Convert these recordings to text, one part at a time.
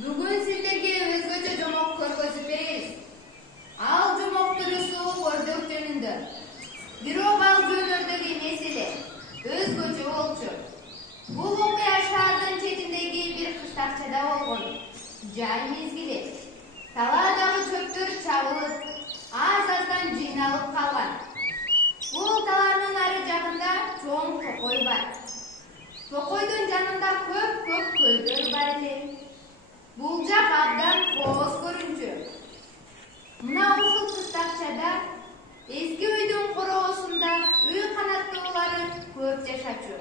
Бүгін сіздерге өзгөчө жомок көргөзүп беребиз. Ал жомок турусу көрдөк жөнүндө. Бирок ал жөнүндөгү эмес эле, өзгөчө болчу. Бул окуя шаардын четиндеги бир кыштакчада болгон. Жай мезгили. Талаадагы чөптөр чабылып, аз-аздан жыйналып калган. Бул талаанын ары жагында чоң токой бар. Токойдун жанында көп көлдөр бар эле. Бул жак абдан кооз көрүнчү. Мына ушул кыштакчада эски үйдүн короосунда үй канаттуулары көп жашачу.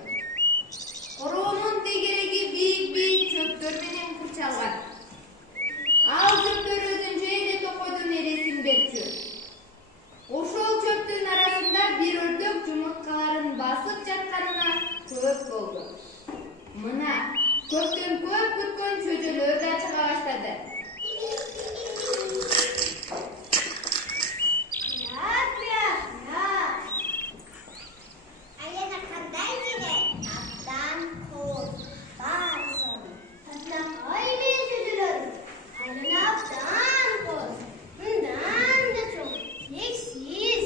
Короонун тегереги бийик чөптөр менен курчалган. Ал чөптөр өзүнчө эле токойдун эресин берчү. Ошол чөптүн арасында бир өрдөк жумурткаларын басып жатканына көп болду. Мына көптөн көп күткөн чөжөлөр да чыга баштады. Алена кандай деле? Абдан кооз. Барсын. Татлакай менен чөжөлөр. Алена абдан кооз. Мындан да чоң. Чексиз.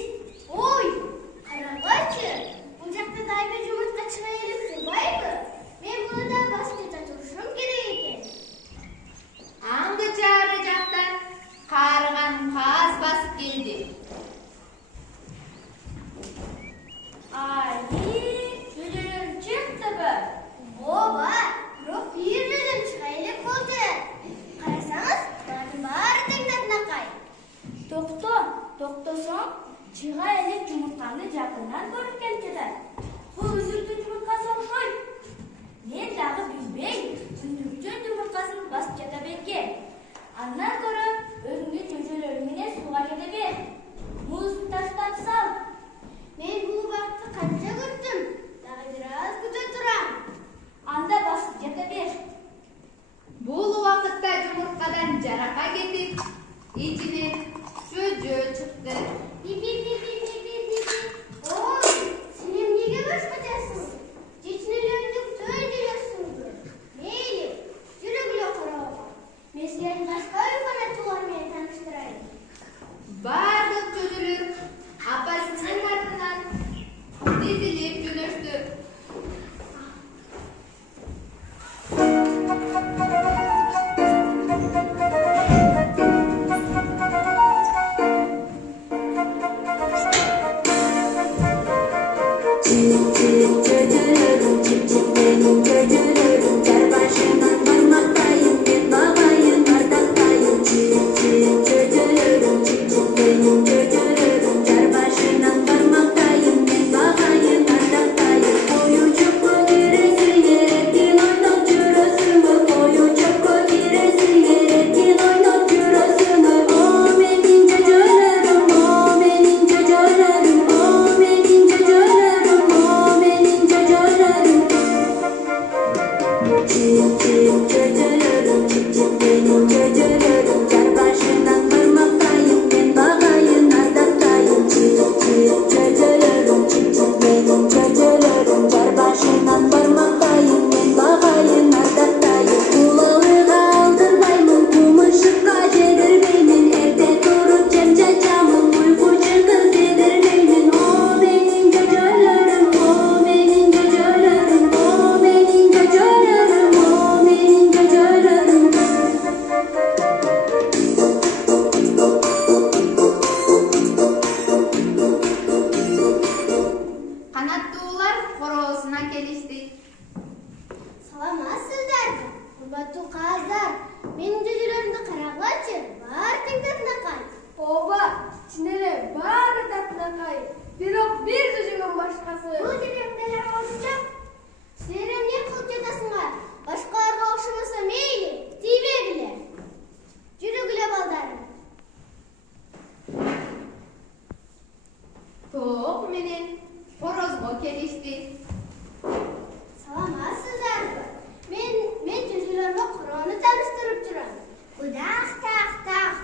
Ой, карагайчы. Бул жакта дайбы жумуртка чыга эле турбайбы? Мен буну да басып жата турушум керек экен. Аңгыча ары жактан каарыган каз басып келди. Чөжөлөр чыктыбы? Ооба, бирок бир жөнөм чыга элек болчу. Карасаңыз, булардын баары тең татынакай. Токтосоң, чыга элек жумуртканы жакындан көрүп келип жатат. Бул үзүктүн жумурткасы окшойт. Мен дагы билбей, үндүктүн жумурткасын басып жата бергем. Андан көрө өзүңдүн чөжөлөрүң менен сууга жете бер. Музду таштап сал. Мен бул убакытты канча күттүм. Дагы бир аз күтө турам. Анда басып жата бер. Бул убакытта жумурткадан жарака кетип, ичинен чөжө чыкты. Ой, сен эмнеге башкачасың? Чечнелеріңді төн жүресіңдір. Мейлі, жүрі күлі қарауға. Мен сілердің башқа үй канаттуулармен таныштырайын. Бардык чөжөлөр апасынын артынан тизилип жөнөштү. Тоок менен хорозго келишти. Саламатсыздарбы? Мен чөжөлөргө короону таныштырып турам. Так.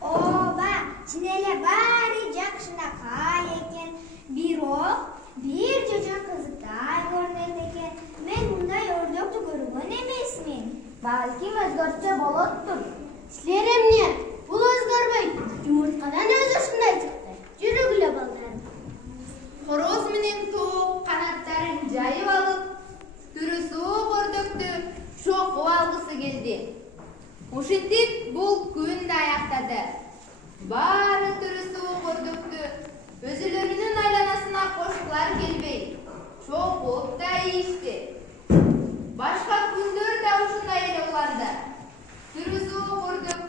Ооба, чын эле баары жакшынакай экен. Бирок бир жөжө кызыктай көрүнөт экен. Мен мындай өрдөктү көргөн эмесмин. Бал Balkim o'zgarcha bo'lotdir. Sizlar emne? Bul o'zgarmaydi. Yumurtqadan o'zi shunday chiqdi. Yurug'la baldarim. Horoz menen to'q qanotlarin jayib olib, turusuv o'rdakni sho'qib olg'isi keldi. O'shintib bul kunni oyoqladi. Bari turusuv o'rdakni o'zlarining aylanasına qo'shiqlar kelmay, sho'qib da yeyishdi. Başka kunlar da uşunday ele ulandı. Turusuv o'rdak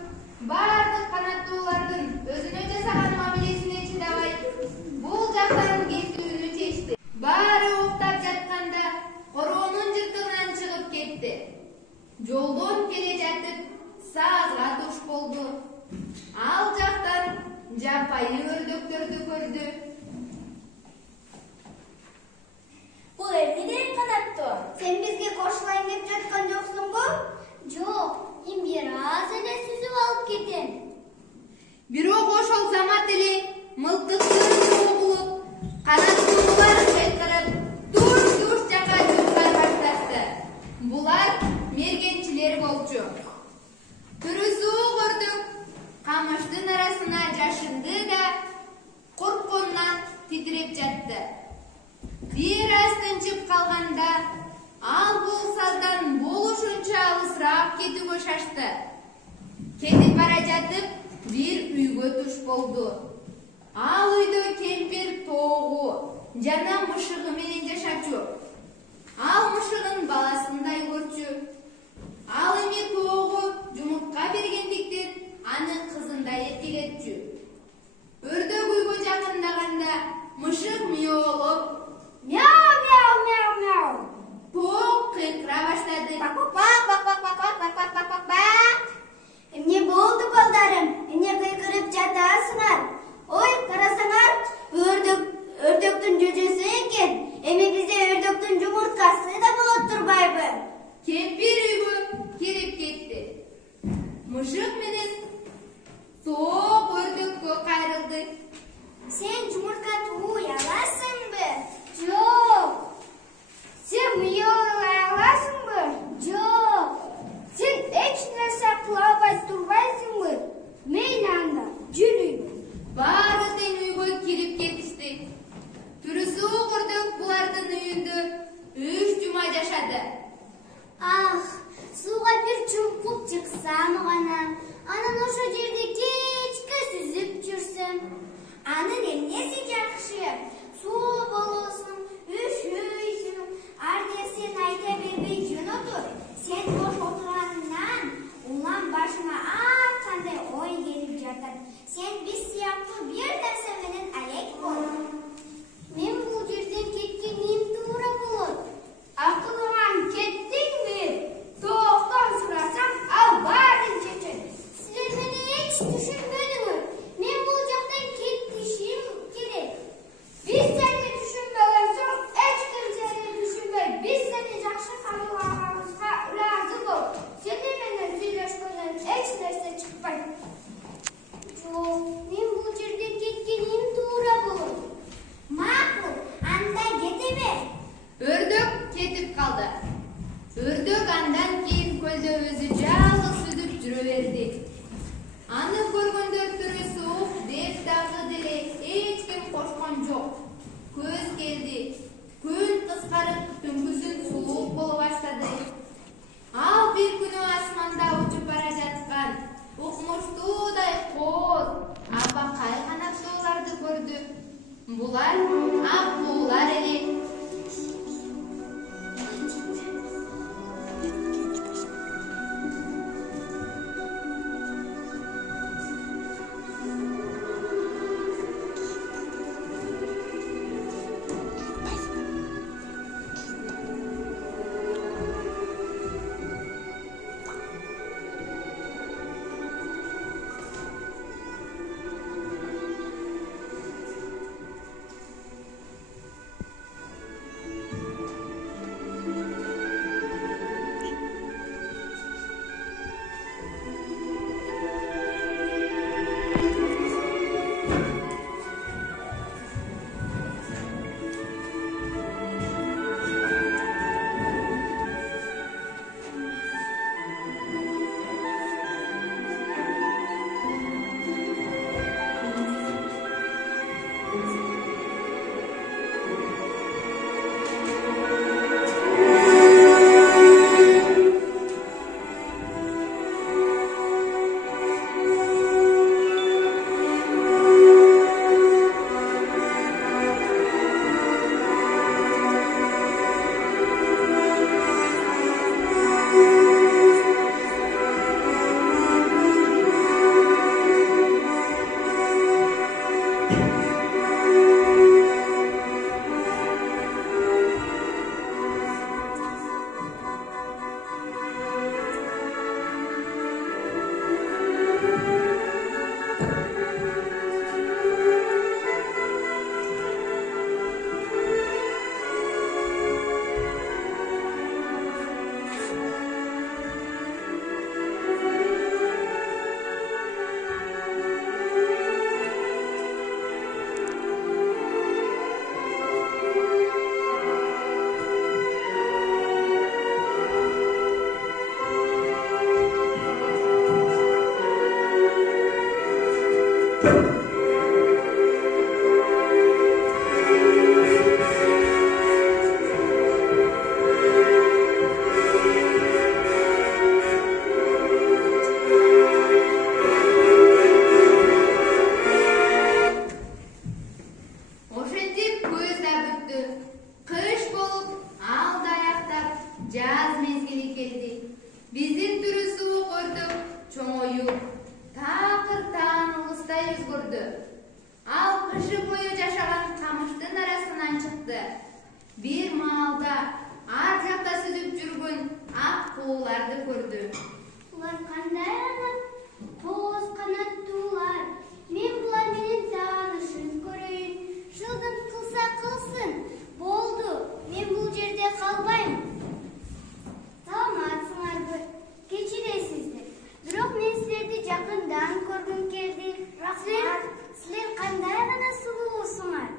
barliq qanotlilarning o'zini jasagan muomalesini chidamay, bu jaqlarning getugini chechdi. Bari o'qtab жатқанда qo'rg'onning jirtig'idan chiqib ketdi. Yo'ldan kele жатib, sazga dush bo'ldi. Al jaqdan japayi o'rdaklarni ko'rdi. Bu evnidek qanatdi. Sen bizge qo'shilayın deb жатқан жоқсың-ku? Жоқ, men biraz ele süzüp alıp ketin. Бирок ошол замат эле мылтыктар чогулуп, канаттуулар кайкырып, тур-тур жака жумган башташты. Булар мергенчилер болчу. Туруsuv o'rdak камыштын арасына жашынды да коркконунан титиреп жатты. Biraz тынчып калганда, ал бул саздан болушунча алысыраак кетүүгө шашты. Кетип бара жатып, bir үйгө туш болду. Ал үйдө кемпир тоогу жана мышыгы менен жашачу. Ал мышыгын баласындай көрчү. Ал эми тоогу жумуртка бергендиктен аны кызындай эркелетчү. Өрдөк үйгө жакындаганда мышык миоолоп, Мяу, мяу, мяу, мяу. тоог кыйкыра баштады. Бак. Эмне болду балдарым? Эмне кыйкырып жатасыңар? Ой, карасаңар, өрдөктүн жөжөсү экен. Эми бизде өрдөктүн жумурткасы да болот турбайбы? Кемпир үйгө кирип кетти. Мышык менен тоог өрдөккө кайрылды. Sen жумуртка тууй аласыңбы? Жок. Sen мыйоолай аласыңбы? Жок. Sen эч нерсе кыла албай турбайсыңбы? Мейли анда, жүрүйбү. Баары тең үйгө кирип кетишти. Туруsuv o'rdak булардын үйүндө 3 жума жашады. Ах, сууга бир чумкуп чыксам гана, анан ошо жерде кечке сүзүп жүрсөм. Анын эмнеси жакшы? Суу болосуң, үшөйсүң, ар нерсени айта бербей жөн отур. Сен бош отурганыңан улам башыңа ар кандай ой келип жатат. Сен биз сыяктуу бир нерсе менен алек бол. Мен бул жерден кеткеним туура болот. Акылыңан кеттиңби? Токтон сурасам, ал баарын чечет. Силер мени эч түшүнбөдүңөр. Мен бул жактан кетишим керек. Биз сени түшүнбөгөн соң, эч ким сени түшүнбөй. Биз сени жакшы кабылганыбызга ыраазы бол. Сени менен сүйлөшкөндөн эч нерсе чыкпайт. Жок, мен бул жерден кеткеним туура болот. Макул, анда кете бер. Өрдөк кетип калды. Өрдөк андан кийин көлдө өзү жалгыз сүзүп жүрө берди. Аны көргөндөр туруsuv деп дагы деле эч ким кошкон жок. Көз келди. Күн кыскарып, түнгүсүн суук боло баштады. Ал бир күнү асманда учуп бара жаткан укмуштуудай кооз, абакай канаттууларды көрдү. Булар акуулар эле. Ошентип көз да бүтті. Кыш болып, алды аяқтап, жаз мезгили келди. Биздин түрү суук өртүп, чоңоюп, такыр таан улустай өзгөрдү. Ал кышы бою жашаган камыштын арасынан чыкты. Бир маалда ар жакта сүзүп жүргөн ак кууларды көрдү. Улар кандай гана тоз канаттуулар. Мен булар менен таанышып көрөйүн. Жылдым кылса кылсын. Болду. Мен бул жерде калбайм. Саламатсыңарбы? Кечиресиздер. Бирок мен силерди жакындан көргүм келди. Силер кандай гана сулуусуңар.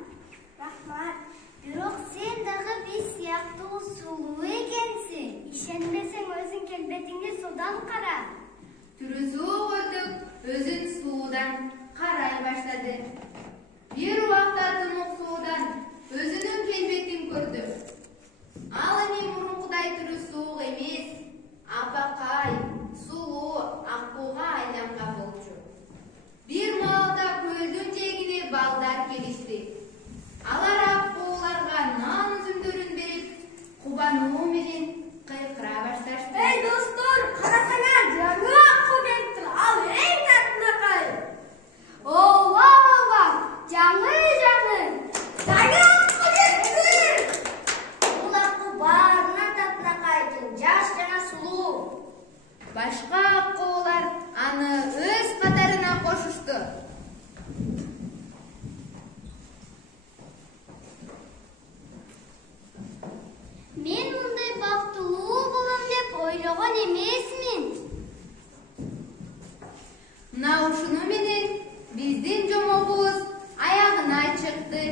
Рахмат. Бирок сен дагы биз сыяктуу сулуу экенсиң. Ишенбесең өзүң келбетиңди судан кара. Түрү суук өртүп, өзүн суудан карай баштады. Бир убакта тымык суудан өзүнүн келбетин көрдү. Ал эми мурункудай түрү суук эмес, апакай, сулуу аккууга айланган болчу. Бир маалда көлдүн жээгине балдар келишти. Алар аккууларга нан үзүмдөрүн берип, кубануу менен кыйкыра башташты. Эй достор, карасаңар, жаңы аккуу келиптир. Ал эң татынакай. Ооба, жаңы. Жаңы аккуу келиптир. Бул аккуу баарынан татынакайдын, жаш жана сулуу. Башка аккуулар аны өз катарына кошушту. Мен мындай бактылуу болом деп ойлогон эмесмин. Мына ушуну менен биздин жомогубуз аягына чыкты.